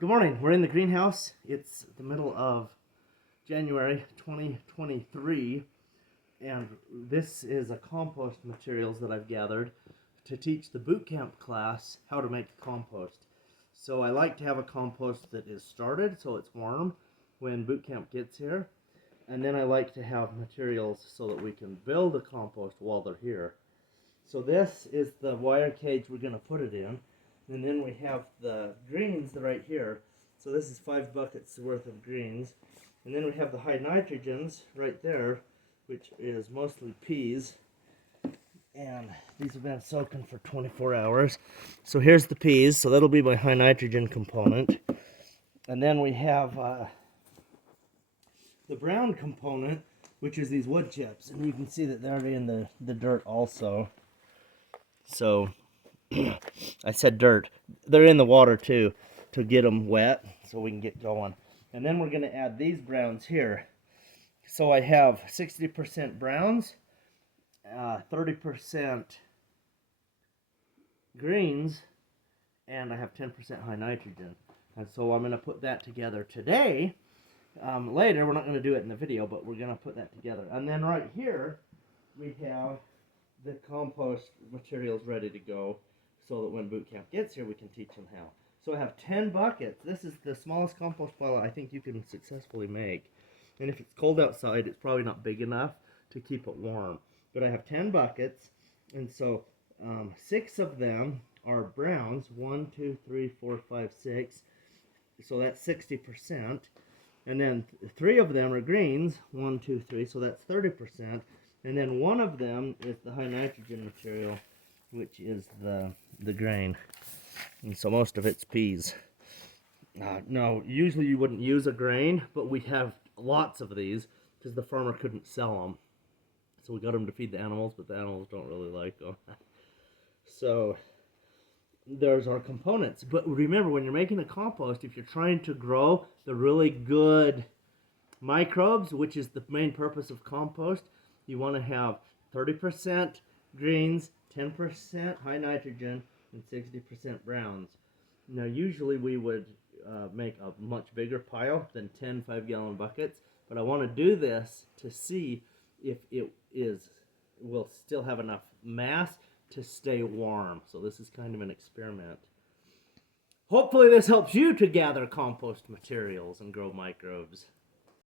Good morning. We're in the greenhouse. It's the middle of January 2023, and this is a compost materials that I've gathered to teach the bootcamp class how to make compost. So I like to have a compost that is started so it's warm when bootcamp gets here, and then I like to have materials so that we can build a compost while they're here. So this is the wire cage we're going to put it in. And then we have the greens right here. So this is 5 buckets worth of greens. And then we have the high nitrogens right there, which is mostly peas. And these have been soaking for 24 hours. So here's the peas. So that'll be my high nitrogen component. And then we have the brown component, which is these wood chips. And you can see that they're in the dirt also. So I said dirt. They're in the water too to get them wet so we can get going. And then we're going to add these browns here. So I have 60% browns, 30% greens, and I have 10% high nitrogen. And so I'm going to put that together today. Later, we're not going to do it in the video, but we're going to put that together. And then right here, we have the compost materials ready to go, so that when bootcamp gets here, we can teach them how. So I have 10 buckets. This is the smallest compost pile I think you can successfully make. And if it's cold outside, it's probably not big enough to keep it warm. But I have 10 buckets, and so 6 of them are browns. 1, 2, 3, 4, 5, 6. So that's 60%. And then 3 of them are greens. 1, 2, 3. So that's 30%. And then 1 of them is the high nitrogen material, which is the grain. And so most of it's peas. No, usually you wouldn't use a grain, but we have lots of these because the farmer couldn't sell them. So we got them to feed the animals, but the animals don't really like them. So there's our components. But remember, when you're making a compost, if you're trying to grow the really good microbes, which is the main purpose of compost, you want to have 30% greens, 10% high nitrogen, and 60% browns. Now, usually we would make a much bigger pile than 10 5-gallon buckets, but I want to do this to see if it will still have enough mass to stay warm. So this is kind of an experiment. Hopefully this helps you to gather compost materials and grow microbes.